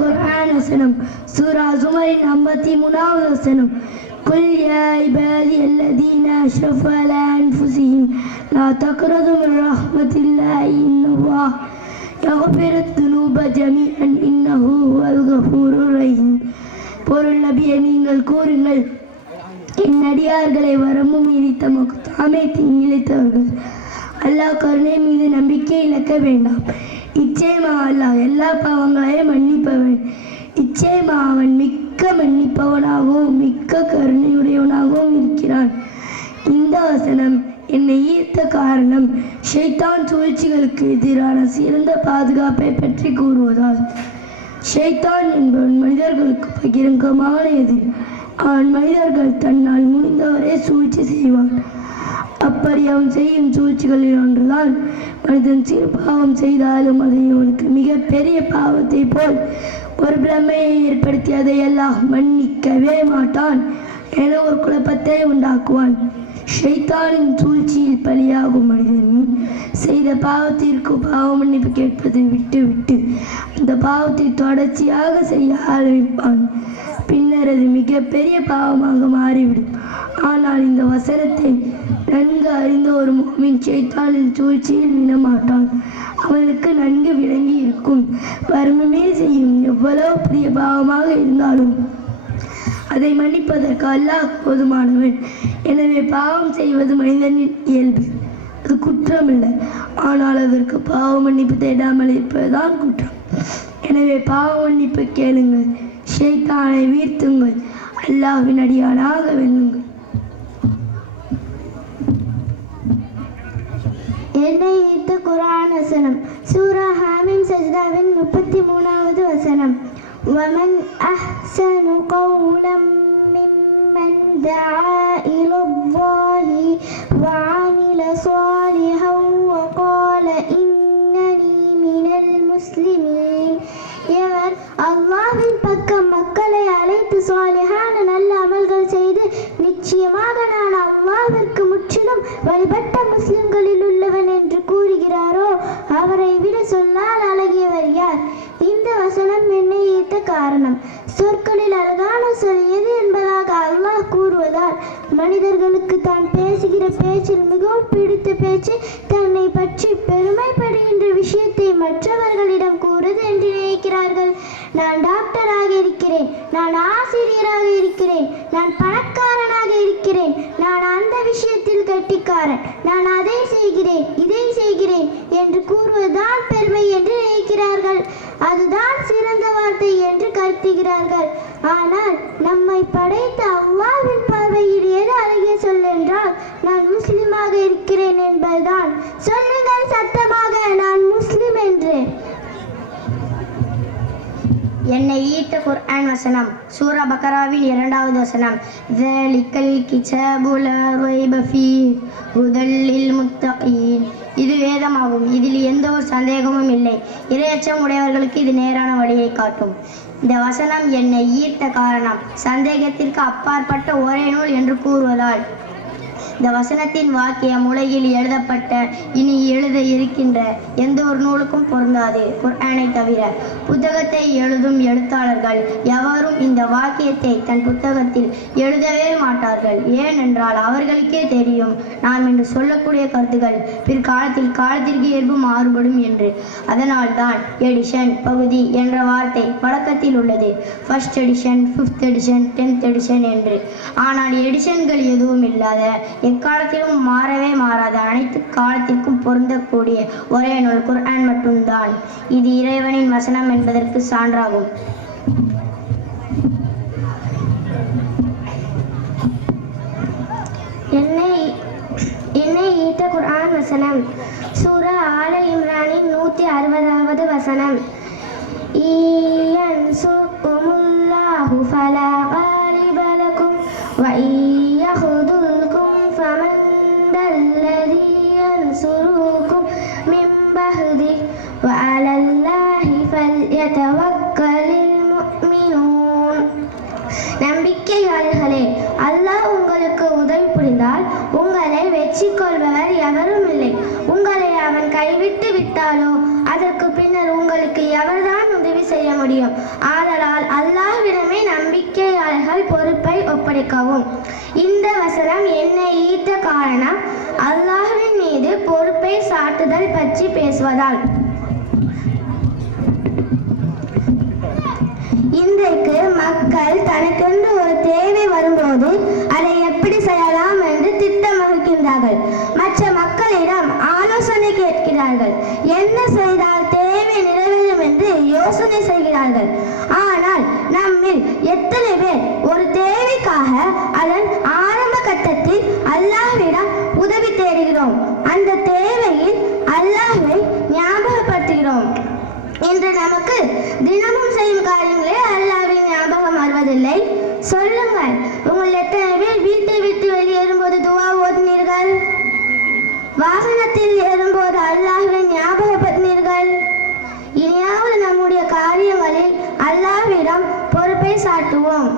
குர்ஆன் வசனம் சூரா ஜுமரின் 53வது வசனம் குல் யா இபாதியல்லதீன அஸ்ரஃபு அலா அன்ஃபுஸிஹிம் லா தக்னது மின் ரஹ்மத்தில்லாஹி இன்னல்லாஹ் யக்ஃபிருத் துனூப ஜமீஅன் இன்னஹு ஹுவல் கஃபூருர் ரஹீம். பொருள் நபியே, நீங்கள் கூறுங்கள், என் அடியார்களை வரம்பும் மீறி தமக்கு தாமே தீங்கிழைத்தவர்கள். அல்லாஹ் கருணை மீது நம்பிக்கை இழக்க வேண்டாம். நிச்சயமாக அல்லாஹ் எல்லா பாவங்களையும் மன்னிப்பவன். நிச்சயமாக அவன் மிக்க மன்னிப்பவனாகவும் மிக்க கருணையுடையவனாகவும் இருக்கிறான். இந்த வசனம் என்னை ஈர்த்த காரணம் ஷைத்தான் சூழ்ச்சிகளுக்கு எதிரான சிறந்த பாதுகாப்பை பற்றி கூறுவதால். ஷைத்தான் என்பவன் மனிதர்களுக்கு பகிரங்கமான எதிரி. அவன் மனிதர்கள் தன்னால் முடிந்தவரை சூழ்ச்சி செய்வான். அப்படி அவன் செய்யும் சூழ்ச்சிகளில் ஒன்றுதான் மனிதன் சிறு பாவம் செய்தாலும் அதை அவனுக்கு மிகப்பெரிய பாவத்தை போல் ஒரு பிரமையை ஏற்படுத்தி அதை எல்லாம் மன்னிக்கவே மாட்டான் என ஒரு குழப்பத்தை உண்டாக்குவான். ஷைத்தானின் சூழ்ச்சியில் பலியாகும் மனிதன் செய்த பாவத்திற்கு பாவ மன்னிப்பு கேட்பதை விட்டு அந்த பாவத்தை தொடர்ச்சியாக செய்ய ஆரம்பிப்பான். பின்னர் அது மிகப்பெரிய பாவமாக மாறிவிடும். ஆனால் இந்த வசனத்தை நன்கு அறிந்த ஒரு முஃமின் ஷைத்தானின் சூழ்ச்சியில் விழமாட்டான். அவனுக்கு நன்கு விளங்கி இருக்கும். வறுமையே செய்யும் எவ்வளவு பெரிய பாவமாக இருந்தாலும் அதை மன்னிப்பதற்கு அல்லாஹ் போதுமானவன். எனவே பாவம் செய்வது மனிதனின் இயல்பு, அது குற்றமில்லை. ஆனால் அதற்கு பாவ மன்னிப்பு தேடாமல் இருப்பதுதான் குற்றம். எனவே பாவ மன்னிப்பு கேளுங்கள், ஷைத்தானை வீழ்த்துங்கள், அல்லாஹ்வின் அடியானாக வெல்லுங்கள். என்னை ஈர்த்த குர்ஆன் வசனம் சூரா ஹாமீம் சஜ்தாவின் 33வது வசனம் ومن أحسن قولا ممن دعا إلى الله وعمل صالحا وقال إنني من المسلمين. எவர் அல்லாஹ்வின் பக்கம் மக்களை அழைத்து சாலிஹான நல்ல அமல்கள் செய்து நிச்சயமாக நான் அல்லாஹ்விற்கு முற்றிலும் வழிபட்ட முஸ்லிம்களில் உள்ளவன் என்று கூறுகிறாரோ அவரை விட சொன்னால் அழகியவர் யார்? இந்த வசனம் என்னை ஈர்த்த காரணம் சொற்களில் அழகான சொல் எது என்பதாக அல்லாஹ் கூறுவதால் மனிதர்களுக்கு தான் பேசுகிற பேச்சில் மிகவும் பிடித்த பேச்சு தன்னை பற்றி பெருமைப்படுகின்ற விஷயத்தை மற்றவர்களிடம் கூறுது என்று நினைக்கிறார்கள். நான் டாக்டராக இருக்கிறேன், நான் ஆசிரியராக இருக்கிறேன், நான் பணக்காரனாக இருக்கிறேன், நான் அந்த விஷயத்தில் கெட்டிக்காரன், நான் அதை செய்கிறேன் இதை செய்கிறேன் என்று கூறுவதுதான் பெருமை என்று நினைக்கிறார்கள். அதுதான் சிறந்த வார்த்தை என்று கருதுகிறார்கள். ஆனால் நம்மை படைத்த அல்லாஹ்வின் பார்வையில் எது அழகிய சொல் என்றால் நான் முஸ்லிமாக இருக்கிறேன் என்பதுதான். சொல்லுங்கள் சத்தமாக, நான் முஸ்லிம் என்று. என்னை ஈர்த்த குர்ஆன் வசனம் சூரா பக்கராவில் 2வது வசனம் ذَلِكَ الْكِتَابُ لَا رَيْبَ فِيهِ هُدًى لِّلْمُتَّقِينَ. இது வேதமாகும், இதில் எந்த ஒரு சந்தேகமும் இல்லை. இறையச்சம் உடையவர்களுக்கு இது நேரான வழியை காட்டும். இந்த வசனம் என்னை ஈர்த்த காரணம் சந்தேகத்திற்கு அப்பாற்பட்ட ஒரே நூல் என்று கூறுவதால். இந்த வசனத்தின் வாக்கியம் உலகில் எழுதப்பட்ட இனி எழுத இருக்கின்ற எந்த ஒரு நூலுக்கும் பொருந்தாது குர்ஆனை தவிர. புத்தகத்தை எழுதும் எழுத்தாளர்கள் எவரும் இந்த வாக்கியத்தை தன் புத்தகத்தில் எழுதவே மாட்டார்கள். ஏனென்றால் அவர்களுக்கே தெரியும் நாம் என்று சொல்லக்கூடிய கருத்துக்கள் பிற்காலத்தில் காலத்திற்கு ஏற்ப மாறுபடும் என்று. அதனால் தான் எடிஷன் பகுதி என்ற வார்த்தை வழக்கத்தில் உள்ளது. First edition, 5th edition, 10th edition என்று. ஆனால் எடிஷன்கள் எதுவும் இல்லாத, எக்காலத்திலும் மாறவே மாறாத, அனைத்து காலத்திற்கும் பொருந்தக்கூடிய ஒரே நூல் குர்ஆன் மட்டும்தான். இது இறைவனின் வசனம் என்பதற்கு சான்றாகும். என்னை ஈர்த்த குர்ஆன் வசனம் சூரா ஆல இம்ரானின் 160வது வசனம் இயன்சுர்குமுல்லாஹு ஃபலா காலிப லகும் வ இயஹ்துல்கும் ஃபமன் தல்லதி யன்சுருக்கும் மின் பஹ்தி வ அலல்லாஹி ஃபல்யதவக்கலில் முஃமினூன். நம்பிக்கையாளர்களே, அல்லாஹ் உங்களுக்கு உதவி புரிந்தால் உங்களை வெற்றி கொள்பவர் எவரும் இல்லை. உங்களை அவன் கைவிட்டு விட்டாலோ அதற்கு பின்னர் உங்களுக்கு எவர்தான் உதவி செய்ய முடியும். ஆதலால் அல்லாஹ்விடமே நம்பிக்கையாளர்கள் பொறுப்பை ஒப்படைக்கவும். இந்த வசனம் என்னை ஈர்த்த காரணம் அல்லாஹ்வின் மீது பொறுப்பை சாட்டுதல் பற்றி பேசுவதால். இன்றைக்கு மக்கள் தனக்கென்று ஒரு தேவை வரும்போது அதை எப்படி செய்யலாம் என்று திட்டம் வகுக்கின்றார்கள். மற்ற மக்களிடம் ஆலோசனை கேட்கிறார்கள். என்ன செய்தால் தேவை நிறைவேறும் என்று யோசனை செய்கிறார்கள். ஆனால் நம்மில் எத்தனை பேர் ஒரு தேவைக்காக அதன் ஆரம்ப கட்டத்தில் அல்லாஹ்விடம் உதவி தேடுகிறோம்? அந்த தேவையில் அல்லாஹ்வை ஞாபகப்படுத்துகிறோம். இன்று நமக்கு தினமும் செய்யும் காரியங்களே அல்லாஹ்வின் ஞாபகம் வருவதில்லை. சொல்லுங்கள், உங்கள் எத்தனை பேர் வீட்டை விட்டு வெளியேறும்போது துவா ஓதினீர்கள்? வாகனத்தில் ஏறும்போது அல்லாஹ்வை ஞாபகப்படுத்தினீர்கள்? இனியாவது நம்முடைய காரியங்களில் அல்லாஹ்விடம் பொறுப்பை சாட்டுவோம்.